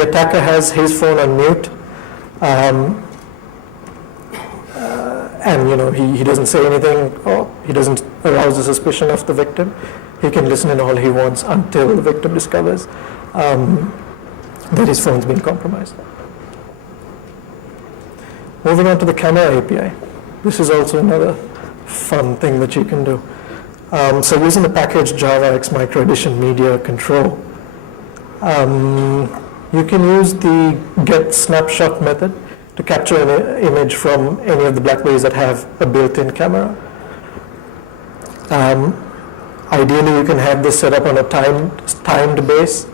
the attacker has his phone on mute, and he doesn't say anything, or he doesn't arouse the suspicion of the victim. He can listen in all he wants until the victim discovers that his phone's been compromised. Moving on to the camera API. This is also another fun thing that you can do. So using the package Java X Micro Edition Media Control, you can use the get snapshot method to capture an image from any of the BlackBerries that have a built-in camera. Ideally, you can have this set up on a timed base.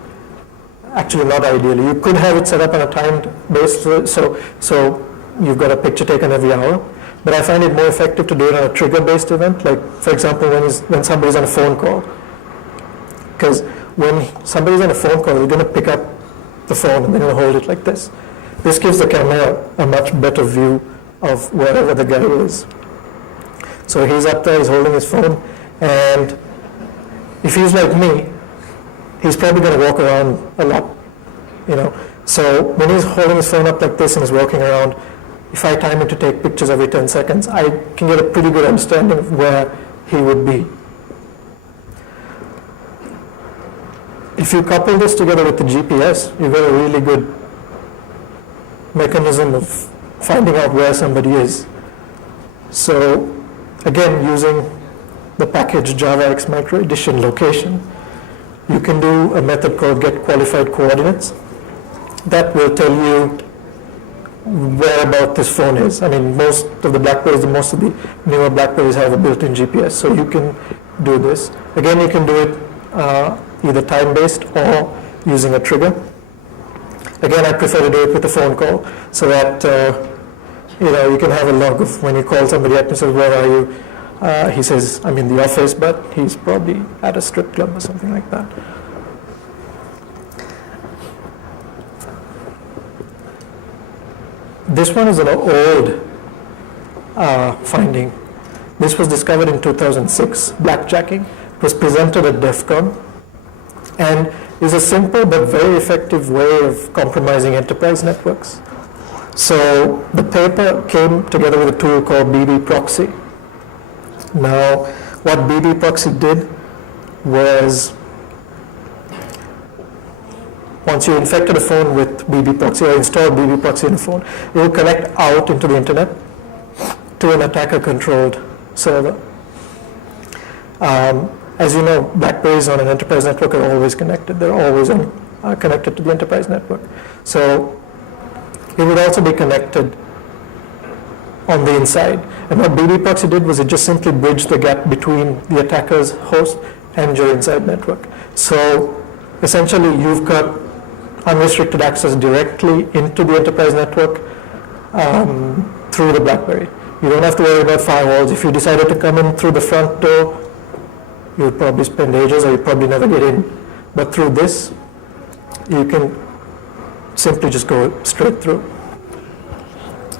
Actually, not ideally. You could have it set up on a timed base, so you've got a picture taken every hour. But I find it more effective to do it on a trigger-based event, like, for example, when somebody's on a phone call. Because when somebody's on a phone call, they're going to pick up the phone and they're going to hold it like this. This gives the camera a much better view of wherever the guy is. So he's up there, he's holding his phone, and if he's like me, he's probably going to walk around a lot, So when he's holding his phone up like this and he's walking around, if I time it to take pictures every 10 seconds, I can get a pretty good understanding of where he would be. If you couple this together with the GPS, you get a really good mechanism of finding out where somebody is. So again, using the package Java X Micro Edition location, you can do a method called get qualified coordinates that will tell you where about this phone is. I mean, most of the BlackBerries, most of the newer BlackBerries have a built-in GPS, so you can do this. Again, you can do it either time-based or using a trigger. Again, I prefer to do it with a phone call, so that you can have a log of when you call somebody up and says, "Where are you?" He says, "I'm in the office," but he's probably at a strip club or something like that. This one is an old finding. This was discovered in 2006, blackjacking. It was presented at DEF CON, and is a simple but very effective way of compromising enterprise networks. So the paper came together with a tool called BB Proxy. Now, what BB Proxy did was, once you infected a phone with BB Proxy or installed BB Proxy in a phone, it will connect out into the internet to an attacker-controlled server. As you know, BlackBerries on an enterprise network are always connected. They're always connected to the enterprise network. So it would also be connected on the inside. And what BB Proxy did was it just simply bridged the gap between the attacker's host and your inside network. So essentially, you've got unrestricted access directly into the enterprise network through the BlackBerry. You don't have to worry about firewalls. If you decided to come in through the front door, you'd probably spend ages or you'd probably never get in. But through this, you can simply just go straight through.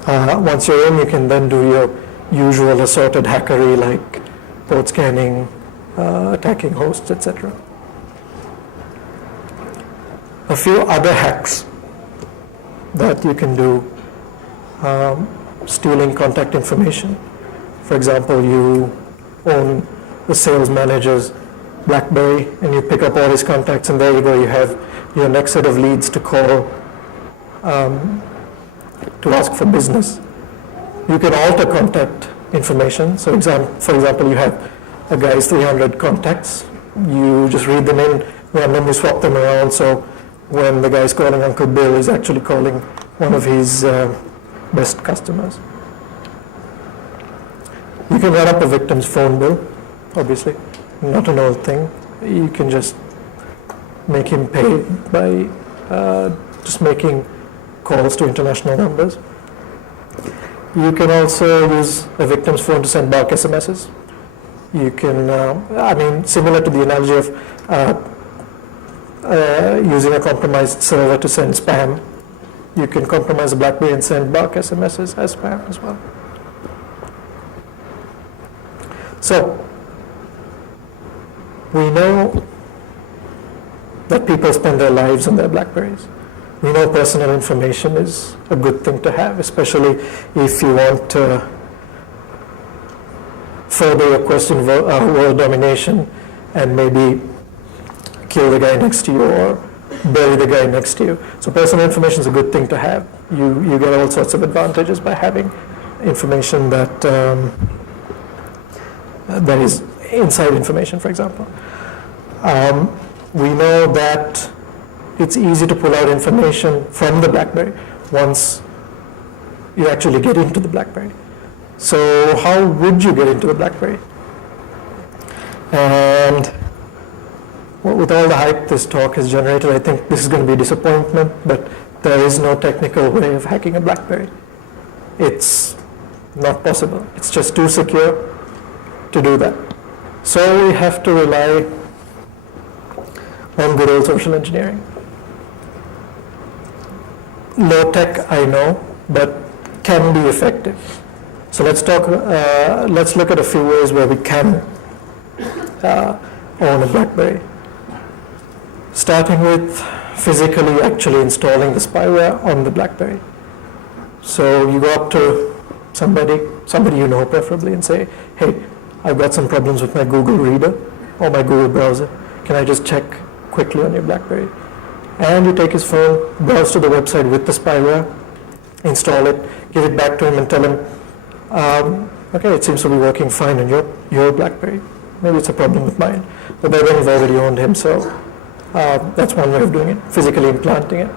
Once you're in, you can then do your usual assorted hackery like port scanning, attacking hosts, etc. A few other hacks that you can do, stealing contact information. For example, you own the sales manager's BlackBerry and you pick up all his contacts, and there you go, you have your next set of leads to call to ask for business. You can alter contact information. So for example, you have a guy's 300 contacts. You just read them in, randomly swap them around, so when the guy's calling Uncle Bill, he's actually calling one of his best customers. You can run up a victim's phone bill, obviously, not an old thing. You can just make him pay by just making calls to international numbers. You can also use a victim's phone to send bulk SMSs. You can, similar to the analogy of using a compromised server to send spam, you can compromise a BlackBerry and send bulk SMSs as spam as well. So, we know that people spend their lives on their BlackBerries. We know personal information is a good thing to have, especially if you want to further your quest in world domination and maybe kill the guy next to you or bury the guy next to you. So personal information is a good thing to have. You get all sorts of advantages by having information that that is inside information, for example. We know that it's easy to pull out information from the BlackBerry once you actually get into the BlackBerry. So how would you get into the BlackBerry? And with all the hype this talk has generated, I think this is going to be a disappointment, but there is no technical way of hacking a BlackBerry. It's not possible. It's just too secure to do that. So we have to rely on good old social engineering. Low tech, I know, but can be effective. So let's look at a few ways where we can own a BlackBerry. Starting with physically actually installing the spyware on the BlackBerry. So you go up to somebody you know preferably, and say, hey, I've got some problems with my Google Reader or my Google browser. Can I just check quickly on your BlackBerry? And you take his phone, browse to the website with the spyware, install it, give it back to him and tell him, okay, it seems to be working fine on your BlackBerry. Maybe it's a problem with mine. But then you've already owned him, so that's one way of doing it, physically implanting it.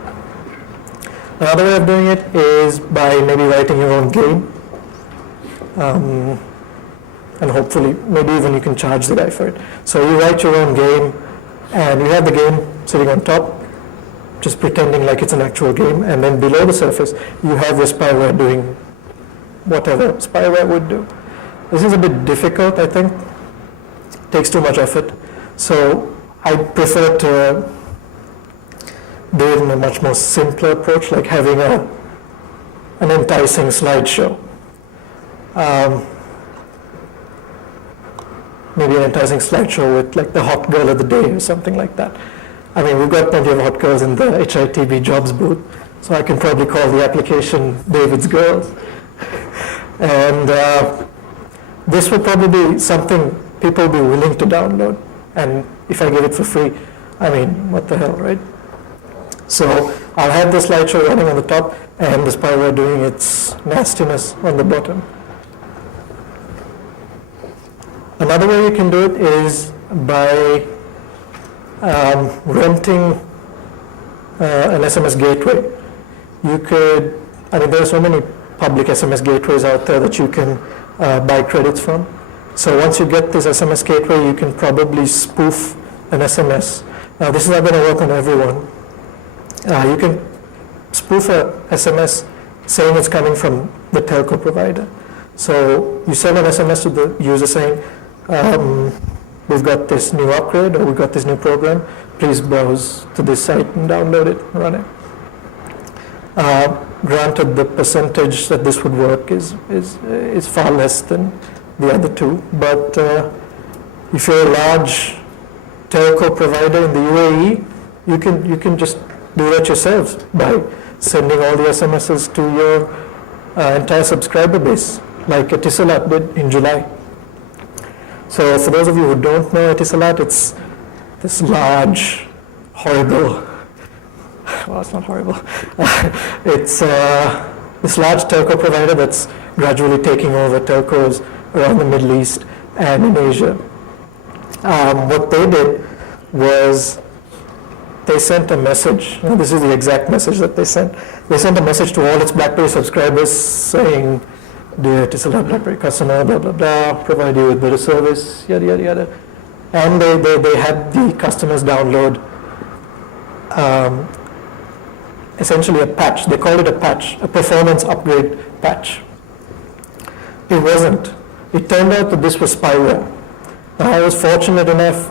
Another way of doing it is by maybe writing your own game. And hopefully, maybe even you can charge the guy for it. So you write your own game, and you have the game sitting on top, just pretending like it's an actual game, and then below the surface, you have your spyware doing whatever spyware would do. This is a bit difficult, I think. It takes too much effort. So I prefer to do it in a much more simpler approach, like having an enticing slideshow. Maybe an enticing slideshow with like the hot girl of the day or something like that. I mean, we've got plenty of hot girls in the HITB jobs booth, so I can probably call the application David's Girls. And this will probably be something people will be willing to download. And if I give it for free, I mean, what the hell, right? So I'll have the slideshow running on the top and the spyware doing its nastiness on the bottom. Another way you can do it is by renting an SMS gateway. You could, I mean, there are so many public SMS gateways out there that you can buy credits from. So once you get this SMS gateway, you can probably spoof an SMS. Now, this is not going to work on everyone. You can spoof a SMS saying it's coming from the telco provider. So you send an SMS to the user saying, we've got this new upgrade, or we've got this new program, please browse to this site and download it and run it. Granted, the percentage that this would work is far less than the other two, but if you're a large telco provider in the UAE, you can just do that yourselves by sending all the SMSs to your entire subscriber base, like Etisalat did in July. So for those of you who don't know Etisalat, it's this large, horrible, well, it's not horrible. It's this large telco provider that's gradually taking over telcos around the Middle East and in Asia. What they did was they sent a message. This is the exact message that they sent. They sent a message to all its BlackBerry subscribers saying, dear Etisalat BlackBerry customer, blah, blah, blah, provide you with better service, yada, yada, yada. And they had the customers download essentially a patch. They called it a patch, a performance upgrade patch. It wasn't. It turned out that this was spyware. Now, I was fortunate enough